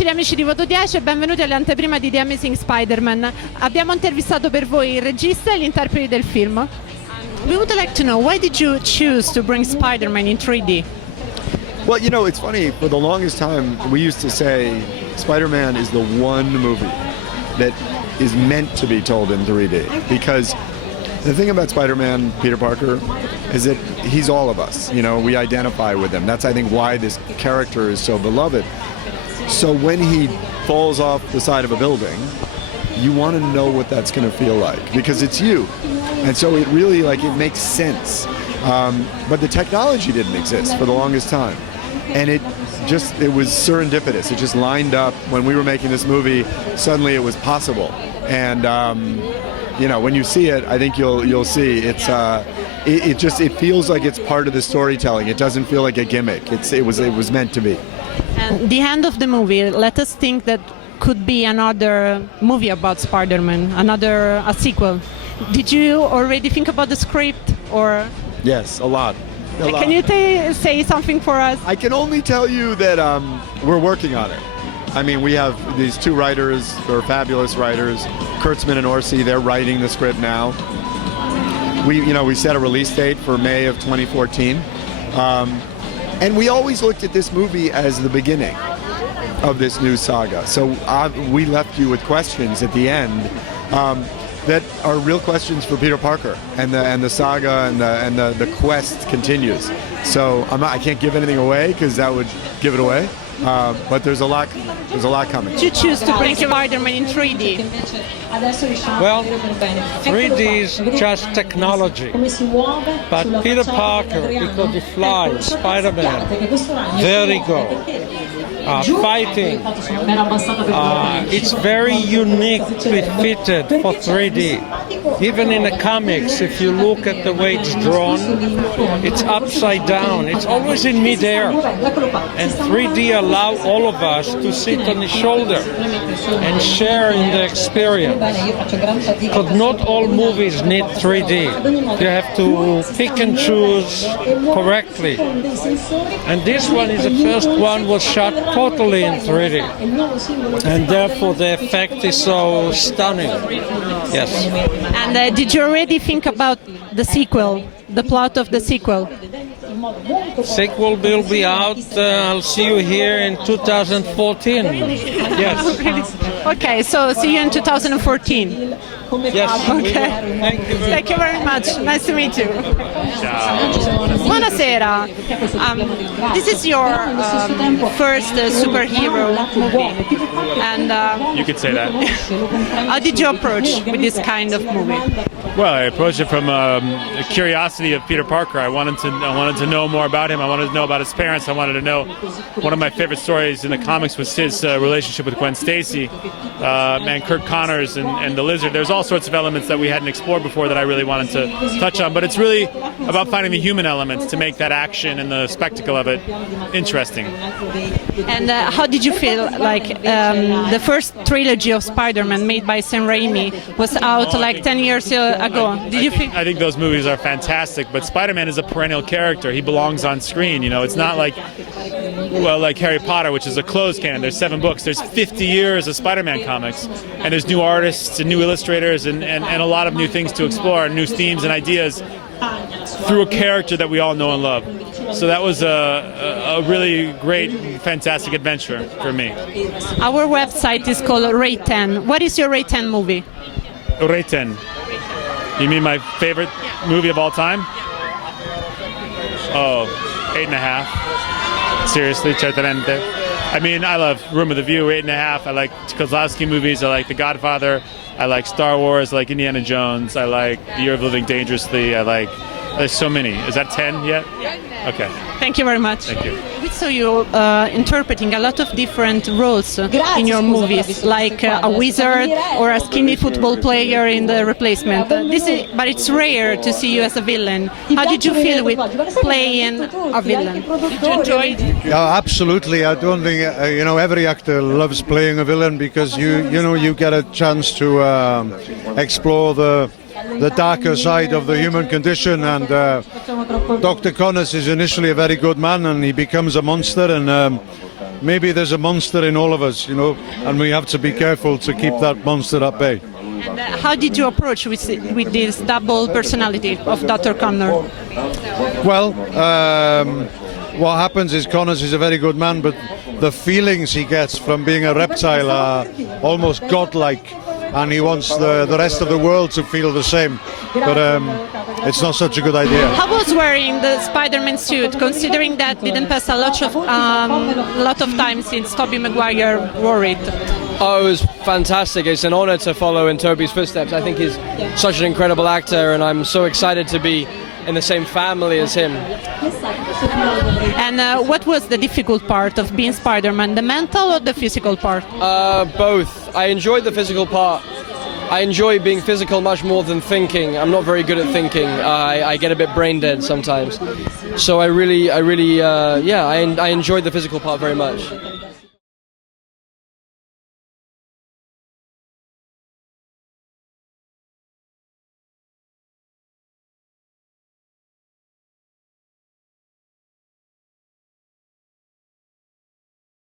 tutti gli amici di Voto 10 e benvenuti all'anteprima di The Amazing Spider-Man. Abbiamo intervistato per voi il regista e gli interpreti del film. We would like to know, why did you choose to bring Spider-Man in 3D? Well, you know, it's funny, for the longest time we used to say Spider-Man is the one movie that is meant to be told in 3D, because the thing about Spider-Man, Peter Parker, is that he's all of us. You know, we identify with him. That's, I think, why this character is so beloved. So when he falls off the side of a building, you want to know what that's going to feel like, because it's you. And so it really, like, it makes sense. But the technology didn't exist for the longest time. And it was serendipitous. It just lined up. When we were making this movie, suddenly it was possible. And, you know, when you see it, I think you'll see it feels like it's part of the storytelling. It doesn't feel like a gimmick. It was meant to be. And the end of the movie, let us think that could be another movie about Spider-Man, a sequel. Did you already think about the script, or? Yes, a lot. Can you say something for us? I can only tell you that we're working on it. I mean, we have these two writers, they're fabulous writers, Kurtzman and Orsi. They're writing the script now. We set a release date for May of 2014. And we always looked at this movie as the beginning of this new saga. So we left you with questions at the end that are real questions for Peter Parker, and the saga and the quest continues. So I can't give anything away because that would give it away. But there's a lot coming. Did you choose to bring Spider-Man in 3D? Well, 3D is just technology, but Peter Parker, because he flies, Spider-Man, there he goes. Fighting, it's very uniquely fitted for 3D. Even in the comics, if you look at the way it's drawn, it's upside down, it's always in mid-air. And 3D allows all of us to sit on his shoulder and share in the experience. Because not all movies need 3D. You have to pick and choose correctly. And this one is the first one was shot totally in 3D. And therefore the effect is so stunning. Yes. And did you already think about the sequel, the plot of the sequel? Sequel will be out, I'll see you here in 2014. Yes. Okay, so see you in 2014. Yes. Okay. Thank you very much. Nice to meet you. Buonasera. This is your first superhero movie, and you could say that. How did you approach with this kind of movie? Well, I approached it from a curiosity of Peter Parker. I wanted to know more about him. I wanted to know about his parents. I wanted to know. One of my favorite stories in the comics was his relationship with Gwen Stacy, and Kirk Connors and the Lizard. There's all sorts of elements that we hadn't explored before that I really wanted to touch on. But it's really about finding the human elements to make that action and the spectacle of it interesting. And how did you feel like the first trilogy of Spider-Man made by Sam Raimi was out like 10 years ago? Did you feel? I think those movies are fantastic, but Spider-Man is a perennial character. He belongs on screen. You know, it's not like Harry Potter, which is a closed canon. There's 7 books. There's 50 years of Spider-Man comics, and there's new artists and new illustrators and a lot of new things to explore, new themes and ideas through a character that we all know and love. So that was a really great, fantastic adventure for me. Our website is called Rate 10. What is your Rate 10 movie? Rate 10. You mean my favorite movie of all time? Oh, 8.5. Seriously, certamente. I mean, I love Room of the View, 8.5. I like Kozlowski movies. I like The Godfather. I like Star Wars. I like Indiana Jones. I like The Year of Living Dangerously. There's so many. Is that 10 yet? Okay. Thank you very much. Thank you. We saw you interpreting a lot of different roles in your movies, like a wizard or a skinny football player in The Replacement. But it's rare to see you as a villain. How did you feel with playing a villain? Did you enjoy it? Yeah, absolutely. I don't think every actor loves playing a villain because you get a chance to explore the the darker side of the human condition. And Dr. Connors is initially a very good man, and he becomes a monster. And maybe there's a monster in all of us, you know, and we have to be careful to keep that monster at bay. And how did you approach with this double personality of Dr. Connor? Well, what happens is Connors is a very good man, but the feelings he gets from being a reptile are almost godlike, and he wants the rest of the world to feel the same. But it's not such a good idea. How was wearing the Spider-Man suit, considering that didn't pass a lot of time since Tobey Maguire wore it? Oh, it was fantastic. It's an honor to follow in Tobey's footsteps. I think he's such an incredible actor, and I'm so excited to be in the same family as him. And what was the difficult part of being Spider-Man, the mental or the physical part? Both. I enjoyed the physical part. I enjoy being physical much more than thinking. I'm not very good at thinking. I get a bit brain dead sometimes. So I enjoyed the physical part very much.